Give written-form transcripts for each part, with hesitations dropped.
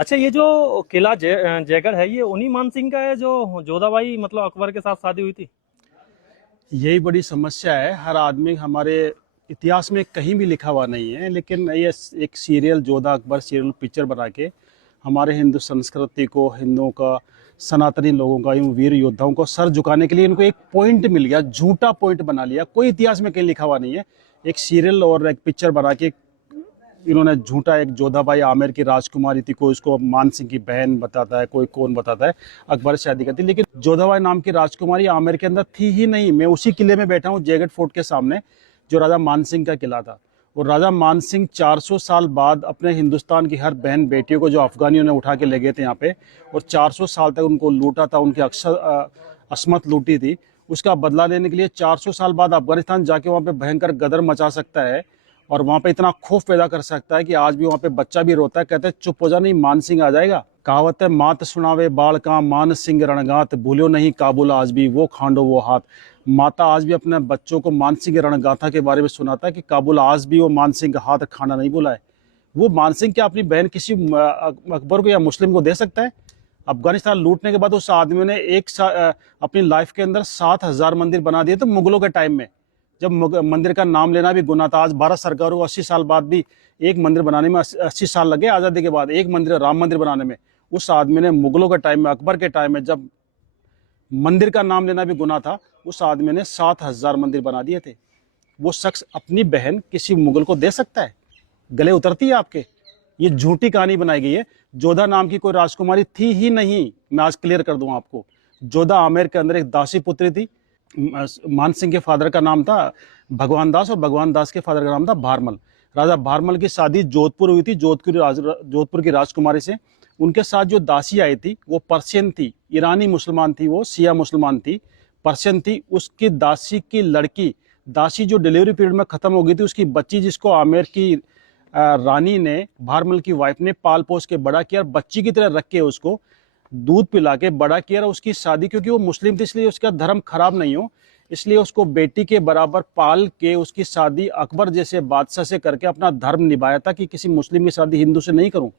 अच्छा, ये जो किला जयगढ़ है, ये उन्हीं मानसिंह का है जो जोधाबाई मतलब अकबर के साथ शादी हुई थी? यही बड़ी समस्या है। हर आदमी हमारे इतिहास में कहीं भी लिखा हुआ नहीं है, लेकिन ये एक serial Jodha Akbar serial picture बना के हमारे हिंदू संस्कृति को, हिंदुओं का, सनातनी लोगों का, इन वीर योद्धाओं को सर झुकाने के लिए इनको एक पॉइंट मिल गया, झूठा पॉइंट बना लिया। कोई इतिहास में कहीं लिखा हुआ नहीं है। एक सीरियल और एक पिक्चर बना के इन्होंने झूठा, एक जोधाबाई आमेर की राजकुमारी थी, कोई उसको मान सिंह की बहन बताता है, कोई कौन बताता है, अकबर से शादी करती, लेकिन जोधाबाई नाम की राजकुमारी आमेर के अंदर थी ही नहीं। मैं उसी किले में बैठा हूँ, जयगढ़ फोर्ट के सामने, जो राजा मान सिंह का किला था। और राजा मान सिंह 400 साल बाद अपने हिंदुस्तान की हर बहन बेटियों को, जो अफगानियों ने उठा के ले गए थे यहाँ पे, और 400 साल तक उनको लूटा था, उनकी असमत लूटी थी, उसका बदला लेने के लिए 400 साल बाद अफगानिस्तान जाके वहाँ पे भयंकर गदर मचा सकता है और वहां पे इतना खौफ पैदा कर सकता है कि आज भी वहां पे बच्चा भी रोता है, कहते हैं चुप हो जा, नहीं मान सिंह आ जाएगा। कहावत है, मात सुनावे बाल का मान सिंह रणगात, भूलो नहीं काबुल आज भी वो खांडो वो हाथ। माता आज भी अपने बच्चों को मान सिंह रणगाथा के बारे में सुनाता है कि काबुल आज भी वो मान सिंह का हाथ खाना नहीं बोला है। वो मान सिंह क्या अपनी बहन किसी अकबर को या मुस्लिम को दे सकता है? अफगानिस्तान लूटने के बाद उस आदमी ने अपनी लाइफ के अंदर 7,000 मंदिर बना दिए थे मुगलों के टाइम में, जब मंदिर का नाम लेना भी गुनाह था। आज भारत सरकार को 80 साल बाद भी एक मंदिर बनाने में 80 साल लगे, आज़ादी के बाद एक मंदिर, राम मंदिर बनाने में। उस आदमी ने मुगलों के टाइम में, अकबर के टाइम में, जब मंदिर का नाम लेना भी गुनाह था, उस आदमी ने 7,000 मंदिर बना दिए थे। वो शख्स अपनी बहन किसी मुगल को दे सकता है? गले उतरती है आपके? ये झूठी कहानी बनाई गई है। जोधा नाम की कोई राजकुमारी थी ही नहीं। मैं आज क्लियर कर दूं आपको, जोधा आमेर के अंदर एक दासी पुत्री थी। मान सिंह के फादर का नाम था भगवान दास और भगवान दास के फादर का नाम था भारमल। राजा भारमल की शादी जोधपुर हुई थी, जोधपुर की राजकुमारी से। उनके साथ जो दासी आई थी वो पर्शियन थी, ईरानी मुसलमान थी, वो शिया मुसलमान थी, पर्शियन थी। उसकी दासी की लड़की, दासी जो डिलीवरी पीरियड में खत्म हो गई थी, उसकी बच्ची, जिसको आमेर की रानी ने, भारमल की वाइफ ने पाल पोस के बड़ा किया, बच्ची की तरह रख के उसको दूध पिला के बड़ा किया। उसकी शादी, क्योंकि वो मुस्लिम थी इसलिए उसका धर्म खराब नहीं हो, इसलिए उसको बेटी के बराबर पाल के उसकी शादी अकबर जैसे बादशाह से करके अपना धर्म निभाया था कि किसी मुस्लिम की शादी हिंदू से नहीं करूं।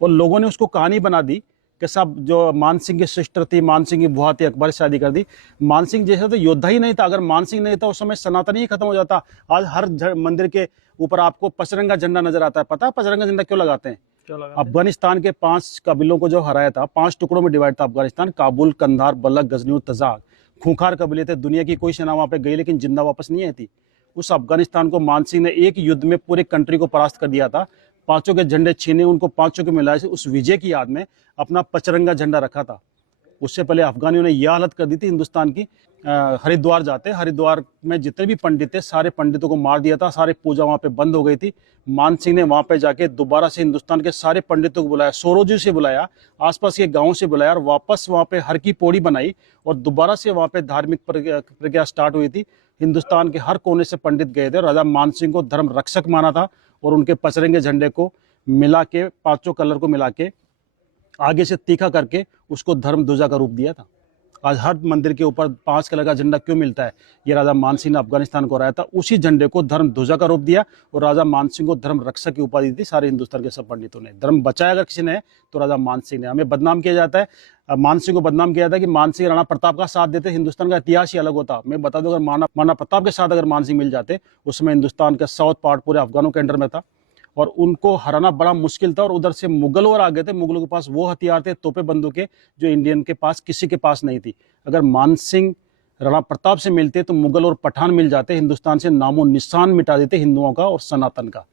और लोगों ने उसको कहानी बना दी कि सब जो मान सिंह की सिस्टर थी, मान सिंह की बुआ थी, अकबर से शादी कर दी। मान सिंह जैसा तो योद्धा ही नहीं था। अगर मान सिंह नहीं था उस समय सनातन ही खत्म हो जाता। आज हर मंदिर के ऊपर आपको पचरंगा झंडा नजर आता है। पता है पचरंगा झंडा क्यों लगाते हैं? अफगानिस्तान के 5 कबीलों को जो हराया था, 5 टुकड़ों में डिवाइड था अफगानिस्तान, काबुल, कंधार, बलख, गजनी और तजाक। खूंखार कबीले थे। दुनिया की कोई सेना वहां पे गई लेकिन जिंदा वापस नहीं आई थी। उस अफगानिस्तान को मान सिंह ने एक युद्ध में पूरे कंट्री को परास्त कर दिया था। 5 के झंडे छीने, उनको 5 को मिलाए, उस विजय की याद में अपना पचरंगा झंडा रखा था। उससे पहले अफगानियों ने यह हालत कर दी थी हिंदुस्तान की। हरिद्वार जाते, हरिद्वार में जितने भी पंडित थे सारे पंडितों को मार दिया था, सारे पूजा वहां पे बंद हो गई थी। मान सिंह ने वहां पे जाके दोबारा से हिंदुस्तान के सारे पंडितों को बुलाया, सोरोजी से बुलाया, आसपास के गांवों से बुलाया, और वापस वहां पे हर की पौड़ी बनाई और दोबारा से वहां पे धार्मिक प्रक्रिया स्टार्ट हुई थी। हिंदुस्तान के हर कोने से पंडित गए थे। राजा मान सिंह को धर्म रक्षक माना था और उनके पचरंगे झंडे को मिला के, 5 कलर को मिला के आगे से तीखा करके उसको धर्म ध्वजा का रूप दिया था। आज हर मंदिर के ऊपर 5 कलर का झंडा क्यों मिलता है? ये राजा मान सिंह ने अफगानिस्तान को हराया था, उसी झंडे को धर्म ध्वजा का रूप दिया और राजा मान सिंह को धर्म रक्षक की उपाधि दी। सारे हिंदुस्तान के सब पंडितों ने धर्म बचाया अगर किसी ने तो राजा मान सिंह ने। हमें बदनाम किया जाता है, मान सिंह को बदनाम किया जाता है कि मान सिंह राणा प्रताप का साथ देते, हिंदुस्तान का इतिहास ही अलग होता। मैं बता दूं, अगर माना प्रताप के साथ अगर मान सिंह मिल जाते, उसमें हिंदुस्तान का साउथ पार्ट पूरे अफगानों के अंडर में था और उनको हराना बड़ा मुश्किल था। और उधर से मुगल और आ गए थे, मुगलों के पास वो हथियार थे, तोपे बंदूकें, जो इंडियन के पास किसी के पास नहीं थी। अगर मान सिंह राणा प्रताप से मिलते तो मुगल और पठान मिल जाते, हिंदुस्तान से नामो निशान मिटा देते हिंदुओं का और सनातन का।